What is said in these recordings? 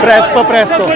Presto, presto.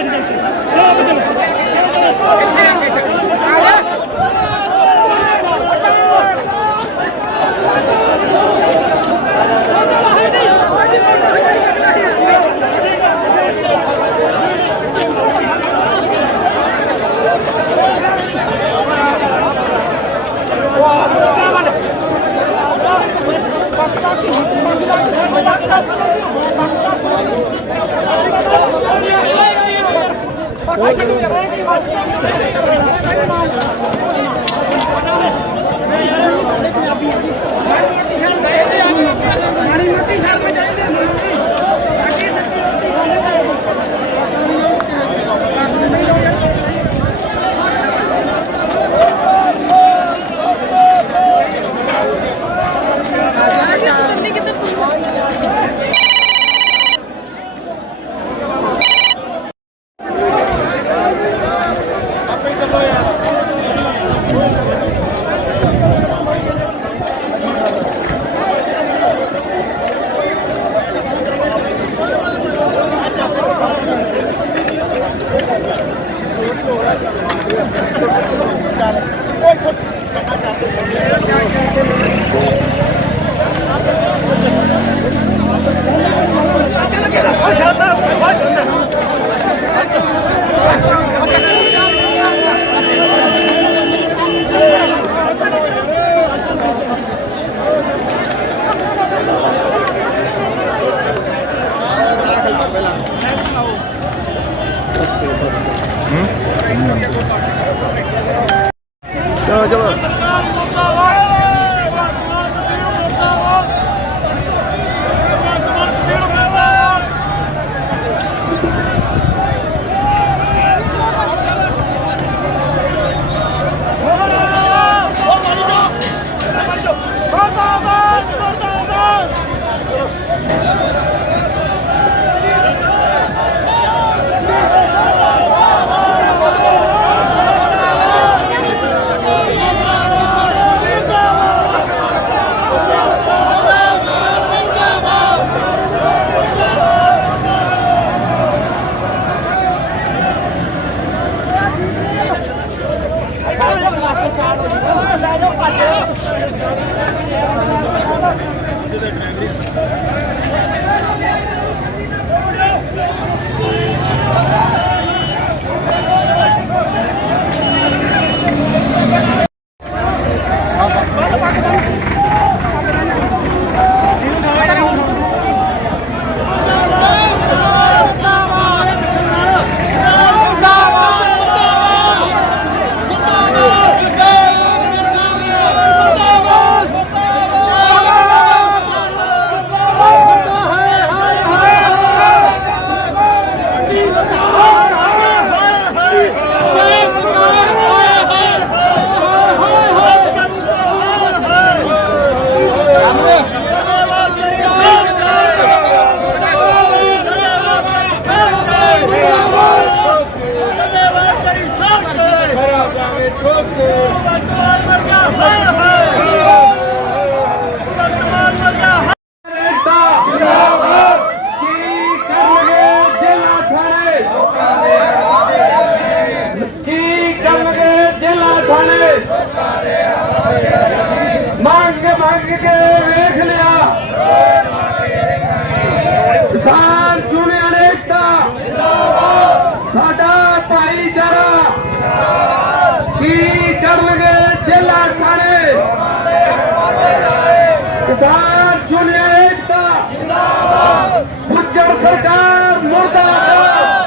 ਸਰਕਾਰ ਮੁਰਦਾਬਾਦ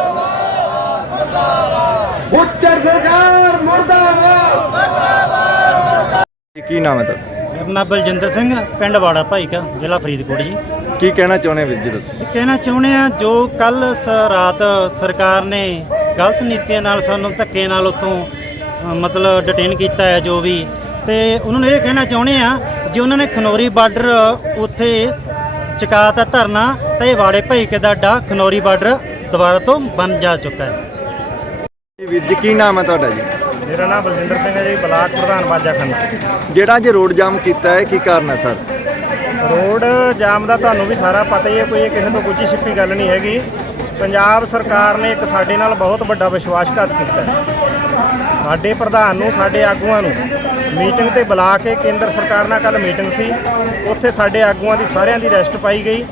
ਉੱਚਰ ਸਰਕਾਰ ਮੁਰਦਾਬਾਦ ਜੀ, ਕੀ ਨਾਮ ਹੈ ਤੁਹਾਡਾ? ਮੇਰਾ ਨਾਮ ਬਲਜਿੰਦਰ ਸਿੰਘ ਪਿੰਡ ਵਾੜਾ ਭਾਈ ਕਾ ਜ਼ਿਲ੍ਹਾ ਫਰੀਦਕੋਟ ਜੀ। ਕੀ ਕਹਿਣਾ ਚਾਹੁੰਦੇ ਵੀਰ ਜੀ ਦੱਸੋ ਕਹਿਣਾ ਚਾਹੁੰਦੇ ਆ ਜੋ ਕੱਲ ਰਾਤ ਸਰਕਾਰ ਨੇ ਗਲਤ ਨੀਤੀਆਂ ਨਾਲ ਸਾਨੂੰ ਧੱਕੇ ਨਾਲ ਉਤੋਂ ਮਤਲਬ ਡਿਟੇਨ ਕੀਤਾ ਹੈ ਜੋ ਵੀ ਤੇ ਉਹਨਾਂ ਨੂੰ ਇਹ ਕਹਿਣਾ ਚਾਹੁੰਦੇ ਆ ਜੇ ਉਹਨਾਂ ਨੇ ਖਨੌਰੀ ਬਾਰਡਰ ਉੱਥੇ ਚੁਕਾਤਾ ਧਰਨਾ ਤਾਂ ਇਹ ਵਾੜੇ ਭਾਈ ਕੇ ਦਾ ਅੱਡਾ ਖਨੌਰੀ ਬਾਰਡਰ ਦੁਬਾਰਾ ਤੋਂ ਬਣ ਜਾ ਚੁੱਕਾ ਹੈ। ਜੀ, ਵੀਰ ਜੀ ਕੀ ਨਾਮ ਹੈ ਤੁਹਾਡਾ ਜੀ? ਮੇਰਾ ਨਾਮ ਬਲਜਿੰਦਰ ਸਿੰਘ ਹੈ ਜੀ ਬਲਾਕ ਪ੍ਰਧਾਨ ਬਾਜਾ ਖੰਨਾ। ਜਿਹੜਾ ਅੱਜ ਰੋਡ ਜਾਮ ਕੀਤਾ ਹੈ ਕੀ ਕਾਰਨ ਹੈ ਸਰ? ਰੋਡ ਜਾਮ ਦਾ ਤੁਹਾਨੂੰ ਵੀ ਸਾਰਾ ਪਤਾ ਹੀ ਹੈ ਕੋਈ ਕਿਸੇ ਤੋਂ ਗੁੱਝੀ ਛਿਪੀ ਗੱਲ ਨਹੀਂ ਹੈਗੀ। ਪੰਜਾਬ ਸਰਕਾਰ ਨੇ ਇੱਕ ਸਾਡੇ ਨਾਲ ਬਹੁਤ ਵੱਡਾ ਵਿਸ਼ਵਾਸਘਾਤ ਕੀਤਾ ਹੈ। ਸਾਡੇ ਪ੍ਰਧਾਨ ਨੂੰ ਸਾਡੇ ਆਗੂਆਂ ਨੂੰ ਮੀਟਿੰਗ ਤੇ ਬੁਲਾ ਕੇ ਕੇਂਦਰ ਸਰਕਾਰ ਨਾਲ ਕੱਲ ਮੀਟਿੰਗ ਸੀ। ਉੱਥੇ ਸਾਡੇ ਆਗੂਆਂ ਦੀ ਸਾਰਿਆਂ ਦੀ ਰੈਸਟ ਪਾਈ ਗਈ।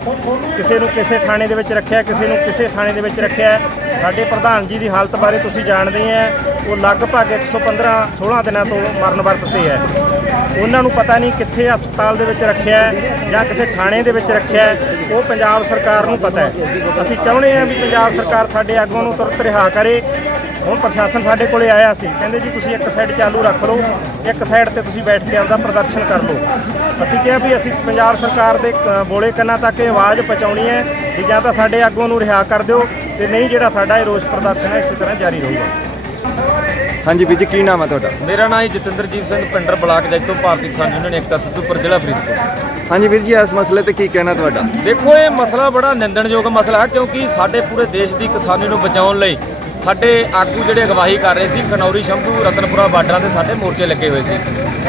ਕਿਸੇ ਨੂੰ ਕਿਸੇ ਥਾਣੇ ਦੇ ਵਿੱਚ ਰੱਖਿਆ, ਕਿਸੇ ਨੂੰ ਕਿਸੇ ਥਾਣੇ ਦੇ ਵਿੱਚ ਰੱਖਿਆ। ਸਾਡੇ ਪ੍ਰਧਾਨ ਜੀ ਦੀ ਹਾਲਤ ਬਾਰੇ ਤੁਸੀਂ ਜਾਣਦੇ ਆ। ਉਹ ਲਗਭਗ 115 16 ਦਿਨਾਂ ਤੋਂ ਮਰਨ ਵਰਤ ਤੇ ਹੈ ਉਹਨਾਂ ਨੂੰ ਪਤਾ ਨਹੀਂ ਕਿੱਥੇ ਹਸਪਤਾਲ ਦੇ ਵਿੱਚ ਰੱਖਿਆ ਜਾਂ ਕਿਸੇ ਥਾਣੇ ਦੇ ਵਿੱਚ ਰੱਖਿਆ। ਉਹ ਪੰਜਾਬ ਸਰਕਾਰ ਨੂੰ ਪਤਾ ਹੈ। ਅਸੀਂ ਚਾਹੁੰਦੇ ਹਾਂ ਵੀ ਪੰਜਾਬ ਸਰਕਾਰ ਸਾਡੇ ਆਗੂਆਂ ਨੂੰ ਤੁਰੰਤ ਰਿਹਾ ਕਰੇ। ਹੁਣ ਪ੍ਰਸ਼ਾਸਨ ਸਾਡੇ ਕੋਲੇ ਆਇਆ ਸੀ ਕਹਿੰਦੇ ਜੀ ਤੁਸੀਂ ਇੱਕ ਸਾਈਡ ਚਾਲੂ ਰੱਖ ਲਓ ਇੱਕ ਸਾਈਡ ਤੇ ਤੁਸੀਂ ਬੈਠ ਕੇ ਆਪਦਾ ਪ੍ਰਦਰਸ਼ਨ ਕਰ ਲਓ। ਅਸੀਂ ਕਿਹਾ ਵੀ ਅਸੀਂ ਪੰਜਾਬ ਸਰਕਾਰ ਦੇ ਬੋਲੇ ਕੰਨਾਂ ਤੱਕ ਇਹ ਆਵਾਜ਼ ਪਹੁੰਚਾਉਣੀ ਹੈ ਵੀ ਜਾਂ ਤਾਂ ਸਾਡੇ ਆਗੂਆਂ ਨੂੰ ਰਿਹਾ ਕਰ ਦਿਓ ਤੇ ਨਹੀਂ ਜਿਹੜਾ ਸਾਡਾ ਇਹ ਰੋਸ ਪ੍ਰਦਰਸ਼ਨ ਹੈ ਇਸੇ ਤਰ੍ਹਾਂ ਜਾਰੀ ਰਹੂਗਾ। ਹਾਂਜੀ ਵੀਰ ਜੀ ਕੀ ਨਾਮ ਹੈ ਤੁਹਾਡਾ? ਮੇਰਾ ਨਾਮ ਹੈ ਜਤਿੰਦਰਜੀਤ ਸਿੰਘ ਪਿੰਡਰ ਬਲਾਕ ਜੈਤੋ ਭਾਰਤੀ ਕਿਸਾਨ ਯੂਨੀਅਨ ਏਕਤਾ ਸਿੱਧੂਪੁਰ ਜ਼ਿਲ੍ਹਾ ਫਰੀਦਕੋਟ। ਹਾਂਜੀ ਵੀਰ ਜੀ ਇਸ ਮਸਲੇ ਤੇ ਕੀ ਕਹਿਣਾ ਤੁਹਾਡਾ? ਦੇਖੋ ਇਹ ਮਸਲਾ ਬੜਾ ਨਿੰਦਣਯੋਗ ਮਸਲਾ ਹੈ ਕਿਉਂਕਿ ਸਾਡੇ ਪੂਰੇ ਦੇਸ਼ ਦੀ ਕਿਸਾਨੀ ਨੂੰ ਬਚਾਉਣ ਲਈ ਸਾਡੇ ਆਗੂ ਜਿਹੜੇ ਅਗਵਾਹੀ ਕਰ ਰਹੇ ਸੀ ਖਨੌਰੀ ਸ਼ੰਭੂ, ਰਤਨਪੁਰਾ ਬਾਰਡਰਾਂ ਤੇ ਸਾਡੇ ਮੋਰਚੇ ਲੱਗੇ ਹੋਏ ਸੀ।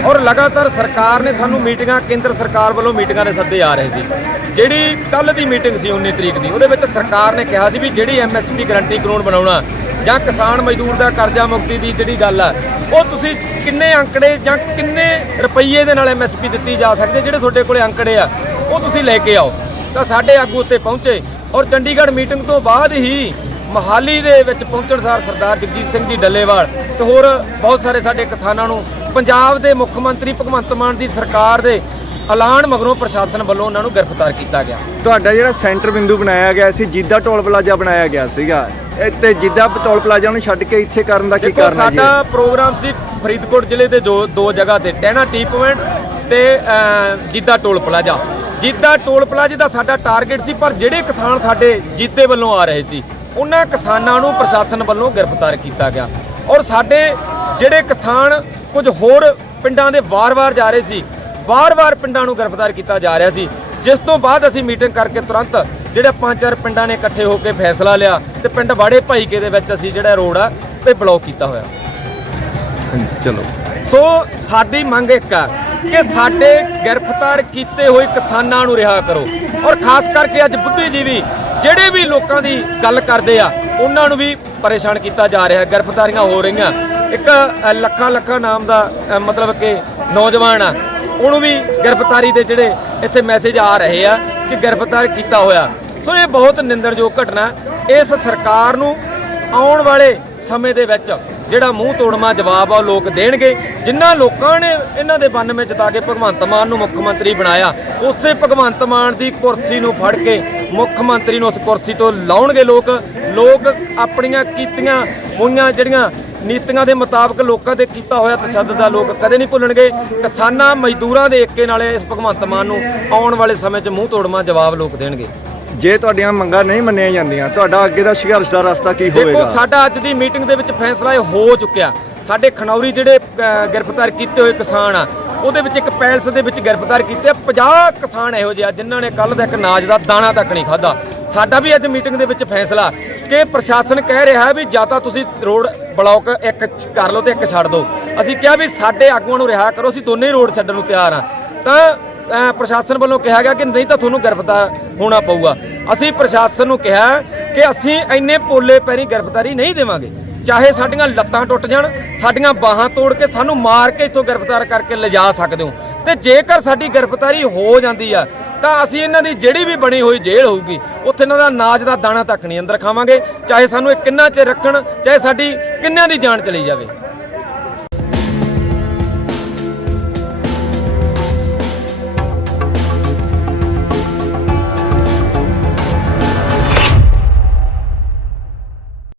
ਔਰ ਲਗਾਤਾਰ ਸਰਕਾਰ ਨੇ ਸਾਨੂੰ ਮੀਟਿੰਗਾਂ, ਕੇਂਦਰ ਸਰਕਾਰ ਵੱਲੋਂ ਮੀਟਿੰਗਾਂ ਦੇ ਸੱਦੇ ਆ ਰਹੇ ਸੀ। ਜਿਹੜੀ ਕੱਲ ਦੀ ਮੀਟਿੰਗ ਸੀ 19 ਤਰੀਕ ਦੀ, ਉਹਦੇ ਵਿੱਚ ਸਰਕਾਰ ਨੇ ਕਿਹਾ ਸੀ ਵੀ ਜਿਹੜੀ ਐਮਐਸਪੀ ਗਰੰਟੀ ਕਾਨੂੰਨ ਬਣਾਉਣਾ ਜਾਂ ਕਿਸਾਨ ਮਜ਼ਦੂਰ ਦਾ ਕਰਜ਼ਾ ਮੁਕਤੀ ਦੀ ਜਿਹੜੀ ਗੱਲ ਆ, ਉਹ ਤੁਸੀਂ ਕਿੰਨੇ ਅੰਕੜੇ ਜਾਂ ਕਿੰਨੇ ਰੁਪਈਏ ਦੇ ਨਾਲ ਐਮਐਸਪੀ ਦਿੱਤੀ ਜਾ ਸਕਦੀ ਹੈ, ਜਿਹੜੇ ਤੁਹਾਡੇ ਕੋਲੇ ਅੰਕੜੇ ਆ, ਉਹ ਤੁਸੀਂ ਲੈ ਕੇ ਆਓ। ਤਾਂ ਸਾਡੇ ਆਗੂ ਉੱਤੇ ਪਹੁੰਚੇ ਔਰ ਚੰਡੀਗੜ੍ਹ ਮੀਟਿੰਗ ਤੋਂ ਬਾਅਦ ਹੀ ਮਹਾਲੀ ਦੇ ਵਿੱਚ ਪਹੁੰਚਣ ਸਾਰ ਸਰਦਾਰ ਜਗਜੀਤ ਸਿੰਘ ਜੀ ਡੱਲੇਵਾਲ ਤੇ ਹੋਰ ਬਹੁਤ ਸਾਰੇ ਸਾਡੇ ਕਿਸਾਨਾਂ ਨੂੰ ਪੰਜਾਬ ਦੇ ਮੁੱਖ ਮੰਤਰੀ ਭਗਵੰਤ ਮਾਨ ਦੀ ਸਰਕਾਰ ਦੇ ਐਲਾਨ ਮਗਰੋਂ ਪ੍ਰਸ਼ਾਸਨ ਵੱਲੋਂ ਉਹਨਾਂ ਨੂੰ ਗ੍ਰਿਫਤਾਰ ਕੀਤਾ ਗਿਆ। ਤੁਹਾਡਾ ਜਿਹੜਾ ਸੈਂਟਰ ਬਿੰਦੂ ਬਣਾਇਆ ਗਿਆ ਸੀ ਜਿੱਦਾ ਟੋਲ ਪਲਾਜ਼ਾ ਬਣਾਇਆ ਗਿਆ ਸੀਗਾ ਤੇ ਜਿੱਦਾ ਟੋਲ ਪਲਾਜ਼ਾ ਨੂੰ ਛੱਡ ਕੇ ਇੱਥੇ ਕਰਨ ਦਾ ਕੀ ਕਾਰਨ ਹੈ ਜੀ? ਸਾਡਾ ਪ੍ਰੋਗਰਾਮ ਸੀ ਫਰੀਦਕੋਟ ਜ਼ਿਲ੍ਹੇ ਦੇ ਦੋ ਦੋ ਜਗ੍ਹਾ ਤੇ ਟਹਿਣਾ ਟੀ ਪੁਆਇੰਟ ਤੇ Jida toll plaza. Jida toll ਪਲਾਜ਼ੇ ਦਾ ਸਾਡਾ ਟਾਰਗੇਟ ਸੀ ਪਰ ਜਿਹੜੇ ਕਿਸਾਨ ਸਾਡੇ ਜੀਤੇ ਵੱਲੋਂ ਆ ਰਹੇ ਸੀ ਉਹਨਾਂ ਕਿਸਾਨਾਂ ਨੂੰ ਪ੍ਰਸ਼ਾਸਨ ਵੱਲੋਂ ਗ੍ਰਿਫਤਾਰ ਕੀਤਾ ਗਿਆ। ਔਰ ਸਾਡੇ ਜਿਹੜੇ ਕਿਸਾਨ ਕੁਝ ਹੋਰ ਪਿੰਡਾਂ ਦੇ ਵਾਰ-ਵਾਰ ਜਾ ਰਹੇ ਸੀ ਵਾਰ-ਵਾਰ ਪਿੰਡਾਂ ਨੂੰ ਗ੍ਰਿਫਤਾਰ ਕੀਤਾ ਜਾ ਰਿਹਾ ਸੀ। ਜਿਸ ਤੋਂ ਬਾਅਦ ਅਸੀਂ ਮੀਟਿੰਗ ਕਰਕੇ ਤੁਰੰਤ ਜਿਹੜੇ ਪੰਜ ਚਾਰ ਪਿੰਡਾਂ ਨੇ ਇਕੱਠੇ ਹੋ ਕੇ ਫੈਸਲਾ ਲਿਆ ਤੇ ਪਿੰਡ ਵਾੜੇ ਭਾਈਕੇ ਦੇ ਵਿੱਚ ਅਸੀਂ ਜਿਹੜਾ ਰੋਡ ਆ ਤੇ ਬਲੌਕ ਕੀਤਾ ਹੋਇਆ। ਚਲੋ। ਸੋ ਸਾਡੀ ਮੰਗ ਇੱਕ ਆ ਕਿ ਸਾਡੇ ਗ੍ਰਿਫਤਾਰ ਕੀਤੇ ਹੋਏ ਕਿਸਾਨਾਂ ਨੂੰ ਰਿਹਾ ਕਰੋ। ਔਰ ਖਾਸ ਕਰਕੇ ਅੱਜ ਬੁੱਧੀਜੀਵੀ ਜਿਹੜੇ ਵੀ ਲੋਕਾਂ ਦੀ ਗੱਲ ਕਰਦੇ ਆ, ਉਹਨਾਂ ਨੂੰ ਵੀ ਪਰੇਸ਼ਾਨ ਕੀਤਾ ਜਾ ਰਿਹਾ, ਗ੍ਰਿਫਤਾਰੀਆਂ ਹੋ ਰਹੀਆਂ। ਇੱਕ ਲੱਖਾਂ ਲੱਖਾਂ ਨਾਮ ਦਾ ਮਤਲਬ ਕਿ ਨੌਜਵਾਨ ਆ, ਉਹਨੂੰ ਵੀ ਗ੍ਰਿਫਤਾਰੀ ਦੇ ਜਿਹੜੇ ਇੱਥੇ ਮੈਸੇਜ ਆ ਰਹੇ ਆ ਕਿ ਗ੍ਰਿਫਤਾਰ ਕੀਤਾ ਹੋਇਆ। ਸੋ ਇਹ ਬਹੁਤ ਨਿੰਦਣਯੋਗ ਘਟਨਾ, ਇਸ ਸਰਕਾਰ ਨੂੰ ਆਉਣ ਵਾਲੇ ਸਮੇਂ ਦੇ ਵਿੱਚ ਜਿਹੜਾ ਮੂੰਹ ਤੋੜਮਾ ਜਵਾਬ ਆ ਉਹ ਲੋਕ ਦੇਣਗੇ। ਜਿਨ੍ਹਾਂ ਲੋਕਾਂ ਨੇ ਇਹਨਾਂ ਦੇ ਬੰਨ ਵਿੱਚ ਜਿਤਾ ਕੇ ਭਗਵੰਤ ਮਾਨ ਨੂੰ ਮੁੱਖ ਮੰਤਰੀ ਬਣਾਇਆ, ਉਸੇ ਭਗਵੰਤ ਮਾਨ ਦੀ ਕੁਰਸੀ ਨੂੰ ਫੜ ਕੇ ਮੁੱਖ ਮੰਤਰੀ ਨੂੰ ਉਸ ਕੁਰਸੀ ਤੋਂ ਲਾਉਣਗੇ ਲੋਕ। ਲੋਕ ਆਪਣੀਆਂ ਕੀਤੀਆਂ ਹੋਈਆਂ ਜਿਹੜੀਆਂ ਨੀਤੀਆਂ ਦੇ ਮੁਤਾਬਕ ਲੋਕਾਂ ਦੇ ਕੀਤਾ ਹੋਇਆ ਤਸ਼ੱਦਦ ਦਾ ਲੋਕ ਕਦੇ ਨਹੀਂ ਭੁੱਲਣਗੇ। ਕਿਸਾਨਾਂ, ਮਜ਼ਦੂਰਾਂ ਦੇ ਏਕੇ ਨਾਲ ਇਸ ਭਗਵੰਤ ਮਾਨ ਨੂੰ ਆਉਣ ਵਾਲੇ ਸਮੇਂ 'ਚ ਮੂੰਹ ਤੋੜਮਾ ਜਵਾਬ ਲੋਕ ਦੇਣਗੇ। ਜੇ ਤੁਹਾਡੀਆਂ ਮੰਗਾਂ ਨਹੀਂ ਮੰਨੀਆਂ ਜਾਂਦੀਆਂ ਤੁਹਾਡਾ ਅੱਗੇ ਦਾ ਸੰਘਰਸ਼ ਦਾ ਰਸਤਾ ਕੀ ਦੇਖੋ ਹੋਵੇਗਾ? ਸਾਡਾ ਅੱਜ ਦੀ ਮੀਟਿੰਗ ਦੇ ਵਿੱਚ ਫੈਸਲਾ ਇਹ ਹੋ ਚੁੱਕਿਆ। ਸਾਡੇ ਖਨੌਰੀ ਜਿਹੜੇ ਗ੍ਰਿਫਤਾਰ ਕੀਤੇ ਹੋਏ ਕਿਸਾਨ ਆ ਉਹਦੇ ਵਿੱਚ ਇੱਕ ਪੈਲਸ ਦੇ ਵਿੱਚ ਗ੍ਰਿਫਤਾਰ ਕੀਤੇ ਆ। 50 ਕਿਸਾਨ ਇਹੋ ਜਿਹੇ ਆ ਜਿਨ੍ਹਾਂ ਨੇ ਕੱਲ ਦਾ ਇੱਕ ਨਾਜ ਦਾ ਦਾਣਾ ਤੱਕ ਨਹੀਂ ਖਾਦਾ ਸਾਡਾ ਵੀ ਅੱਜ ਮੀਟਿੰਗ ਦੇ ਵਿੱਚ ਫੈਸਲਾ ਕਿ ਪ੍ਰਸ਼ਾਸਨ ਕਹਿ ਰਿਹਾ ਵੀ ਜਾਂ ਤਾਂ ਤੁਸੀਂ ਰੋਡ ਬਲੌਕ ਇੱਕ ਕਰ ਲਓ ਤੇ ਇੱਕ ਛੱਡ ਦਿਓ। ਅਸੀਂ ਕਿਹਾ ਵੀ ਸਾਡੇ ਆਗੂਆਂ ਨੂੰ ਰਿਹਾ ਕਰੋ ਅਸੀਂ ਦੋਨੇ ਰੋਡ ਛੱਡਣ ਨੂੰ ਤਿਆਰ ਆ। ਤਾਂ ਪ੍ਰਸ਼ਾਸਨ ਵੱਲੋਂ ਕਿਹਾ ਗਿਆ ਕਿ ਨਹੀਂ ਤਾਂ ਤੁਹਾਨੂੰ ਗ੍ਰਿਫਤਾਰ ਹੋਣਾ ਪਊਗਾ। ਅਸੀਂ ਪ੍ਰਸ਼ਾਸਨ ਨੂੰ ਕਿਹਾ ਕਿ ਅਸੀਂ ਇੰਨੇ ਪੋਲੇ ਪੈਰੀ ਗ੍ਰਿਫਤਾਰੀ ਨਹੀਂ ਦੇਵਾਂਗੇ। ਚਾਹੇ ਸਾਡੀਆਂ ਲੱਤਾਂ ਟੁੱਟ ਜਾਣ, ਸਾਡੀਆਂ ਬਾਹਾਂ ਤੋੜ ਕੇ ਸਾਨੂੰ ਮਾਰ ਕੇ ਇੱਥੋਂ ਗ੍ਰਿਫਤਾਰ ਕਰਕੇ ਲਿਜਾ ਸਕਦੇ ਹੋ। ਤੇ ਜੇਕਰ ਸਾਡੀ ਗ੍ਰਿਫਤਾਰੀ ਹੋ ਜਾਂਦੀ ਆ, ਤਾਂ ਅਸੀਂ ਇਹਨਾਂ ਦੀ ਜਿਹੜੀ ਵੀ ਬਣੀ ਹੋਈ ਜੇਲ੍ਹ ਹੋਊਗੀ, ਉੱਥੇ ਇਹਨਾਂ ਦਾ ਨਾਜ ਦਾ ਦਾਣਾ ਤੱਕ ਨਹੀਂ ਅੰਦਰ ਖਾਵਾਂਗੇ। ਚਾਹੇ ਸਾਨੂੰ ਇਹ ਕਿੰਨਾ ਚਿਰ ਰੱਖਣ, ਚਾਹੇ ਸਾਡੀ ਕਿੰਨਿਆਂ ਦੀ ਜਾਨ ਚਲੀ ਜਾਵੇ।